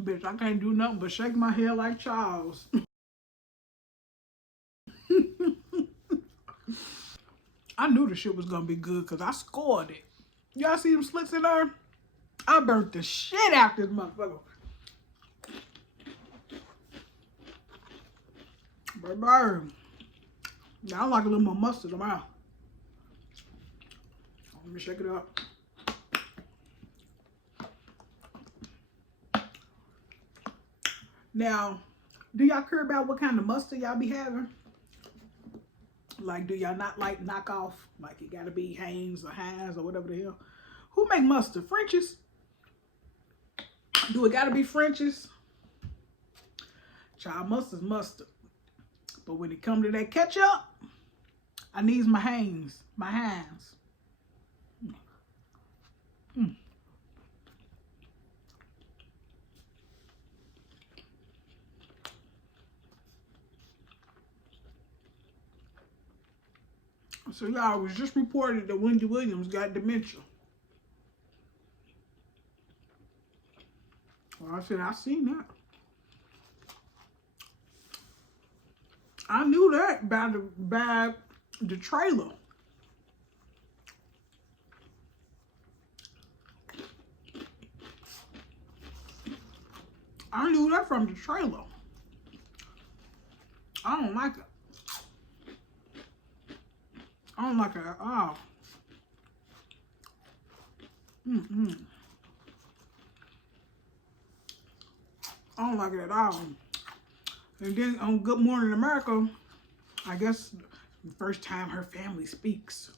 Bitch, I can't do nothing but shake my head like Charles. I knew the shit was gonna be good because I scored it. Y'all see them slits in there? I burnt the shit out this motherfucker. Baby. Now I like a little more mustard in my mouth. Let me shake it up. Now, do y'all care about what kind of mustard y'all be having? Like, do y'all not like knockoff? Like, it gotta be Hanes or Heinz or whatever the hell. Who make mustard? French's? Do it gotta be French's? Child, mustard's mustard. But when it comes to that ketchup, I need my Hanes. My Heinz. Mm. So y'all, was just reported that Wendy Williams got dementia. Well, I said, I seen that. I knew that by the trailer. I knew that from the trailer. I don't like it. I don't like it at all. I don't like it at all. And then on Good Morning America, I guess the first time her family speaks.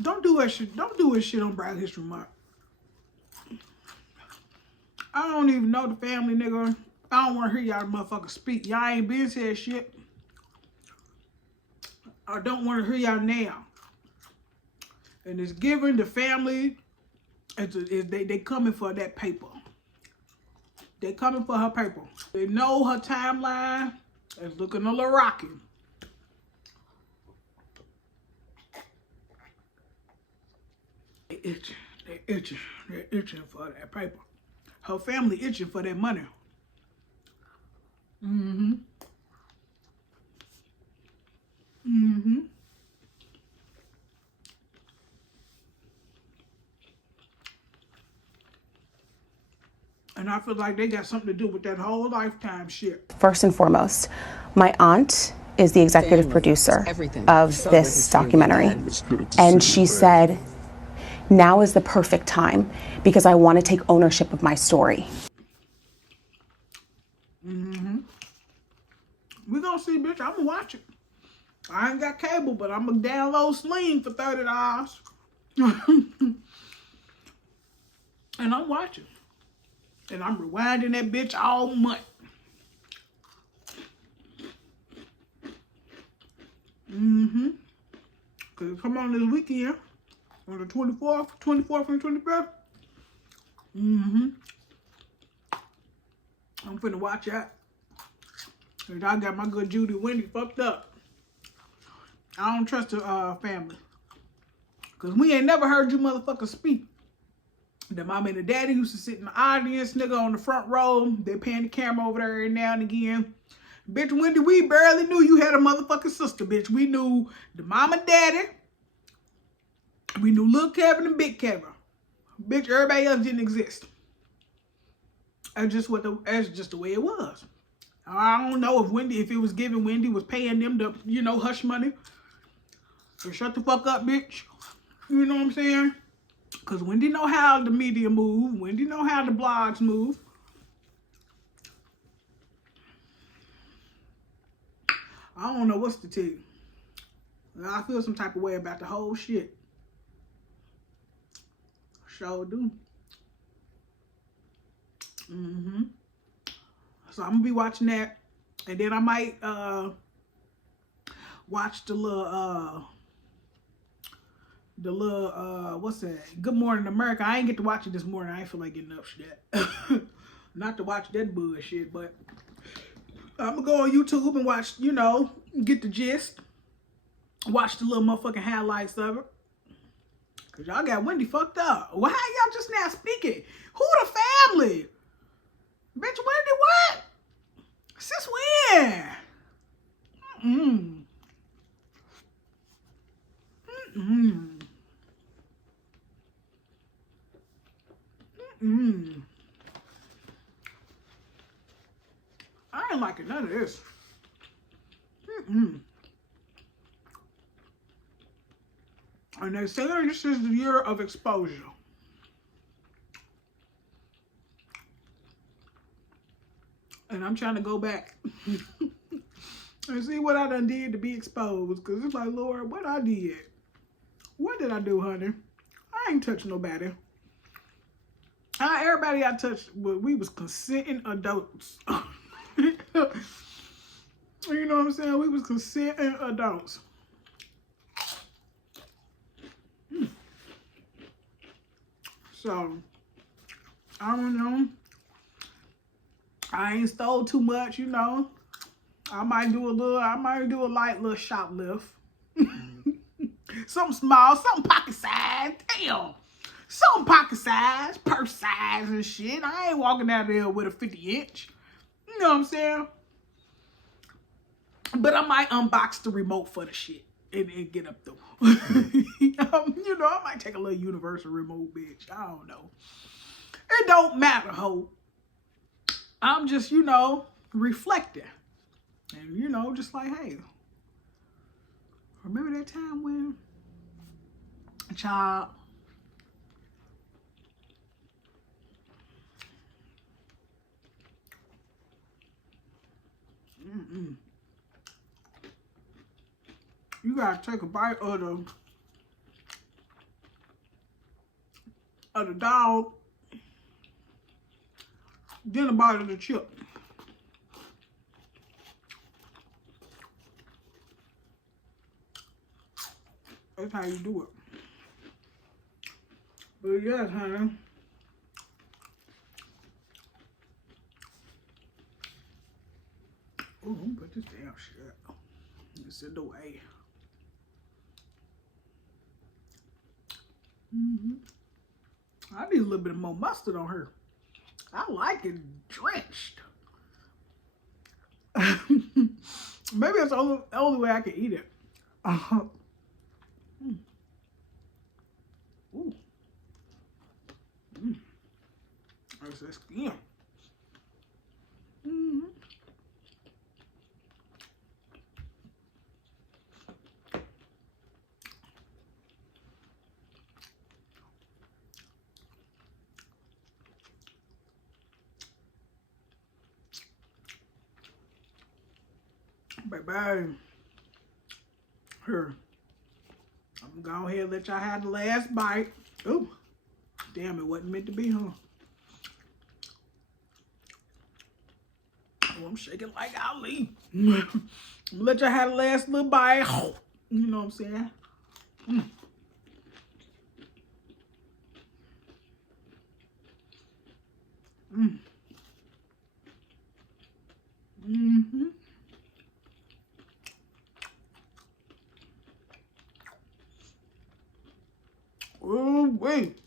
Don't do that shit. Don't do this shit on Black History Month. I don't even know the family, nigga. I don't want to hear y'all motherfuckers speak. Y'all ain't been said shit. I don't want to hear y'all now. And it's giving the family, they coming for that paper. They coming for her paper. They know her timeline is looking a little rocky. They itching. They itching. They're itching for that paper. Her family itching for that money. Mm-hmm. Mm-hmm. And I feel like they got something to do with that whole Lifetime shit. First and foremost, my aunt is the executive producer of this documentary. And she said, now is the perfect time because I want to take ownership of my story. We gonna see, bitch. I'm gonna watch it. I ain't got cable, but I'm gonna download Sling for $30. And I'm watching. And I'm rewinding that bitch all month. Cause it come on this weekend. On the 24th and 25th. I'm finna watch that. Cause I got my good Judy Wendy fucked up. I don't trust the family. Cause we ain't never heard you motherfuckers speak. The mom and the daddy used to sit in the audience, nigga, on the front row. They pan the camera over there every now and again. Bitch, Wendy, we barely knew you had a motherfucking sister, bitch. We knew the mom and daddy. We knew Lil Kevin and Big Kevin. Bitch, everybody else didn't exist. That's just the way it was. I don't know if it was given Wendy was paying them the, hush money. So shut the fuck up, bitch. You know what I'm saying? Because Wendy know how the media move. Wendy know how the blogs move. I don't know what's to tell you. I feel some type of way about the whole shit. Sure do. So I'm gonna be watching that, and then I might watch the little what's that? Good Morning America. I ain't get to watch it this morning. I ain't feel like getting up for that. Not to watch that bullshit, but I'm gonna go on YouTube and watch, get the gist. Watch the little motherfucking highlights of it. Cause y'all got Wendy fucked up. Why y'all just now speaking? Who the family? Bitch, Wendy what? Since when? Mm-mm. Mm-mm. Mm-mm. I ain't liking none of this. Mm-mm. And they say this is the year of exposure. And I'm trying to go back and see what I done did to be exposed. Because it's like, Lord, what I did? What did I do, honey? I ain't touched nobody. Everybody I touched, we was consenting adults. You know what I'm saying? We was consenting adults. So, I don't know. I ain't stole too much, you know. I might do a light little shoplift. Something small, something pocket size. Damn. Something pocket size, purse size and shit. I ain't walking out there with a 50-inch. You know what I'm saying? But I might unbox the remote for the shit and get up though. You know, I might take a little universal remote, bitch. I don't know. It don't matter, ho. I'm just, you know, reflecting. And, you know, just like, hey, remember that time when a child you gotta take a bite of the dog, then a bite of the chip. That's how you do it. But yes, honey. Oh, I'm gonna put this damn shit. It's in the way. I need a little bit more mustard on her. I like it drenched. Maybe that's the only way I can eat it. Ooh. That's that skin. Bye-bye. Here. I'm gonna go ahead and let y'all have the last bite. Ooh. Damn, it wasn't meant to be, huh? Oh, I'm shaking like Ali. I'm gonna let y'all have the last little bite. You know what I'm saying? Oh, wait.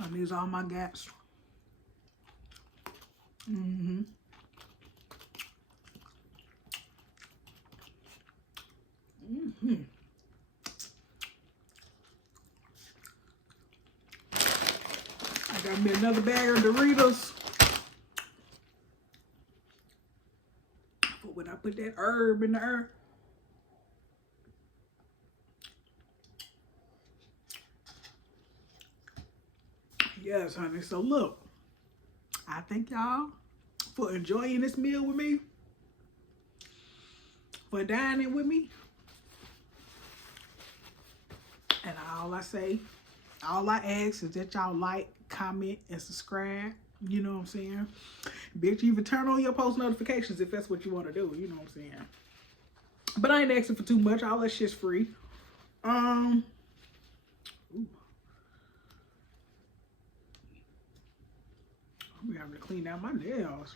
I need all my gas. I got me another bag of Doritos. But when I put that herb in the herb. Yes, honey. So look, I thank y'all for enjoying this meal with me, for dining with me. And all I ask is that y'all like, comment, and subscribe. You know what I'm saying? Bitch, you even turn on your post notifications if that's what you want to do. You know what I'm saying? But I ain't asking for too much. All that shit's free. Ooh. I'm having to clean out my nails.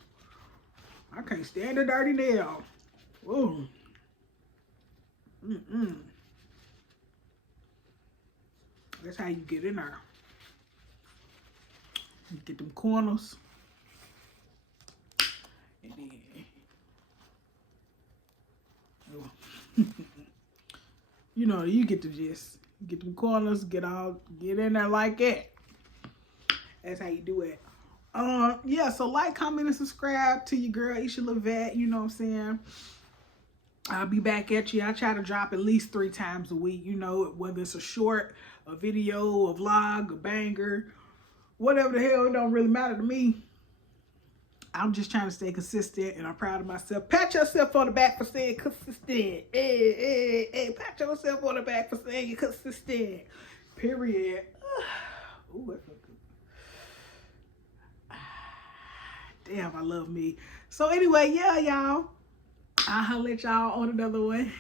I can't stand a dirty nail. Whoa. That's how you get in there. You get them corners. And then, you know, you get the gist. You get them corners, get in there like that. That's how you do it. Yeah, so like, comment, and subscribe to your girl, Isha Levette. You know what I'm saying? I'll be back at you. I try to drop at least 3 times a week, you know, whether it's a short, a video, a vlog, a banger, whatever the hell, it don't really matter to me. I'm just trying to stay consistent, and I'm proud of myself. Pat yourself on the back for staying consistent. Hey, pat yourself on the back for staying consistent. Period. Ooh, that's so good. Damn, I love me. So anyway, yeah, y'all. I'll holler at y'all on another one.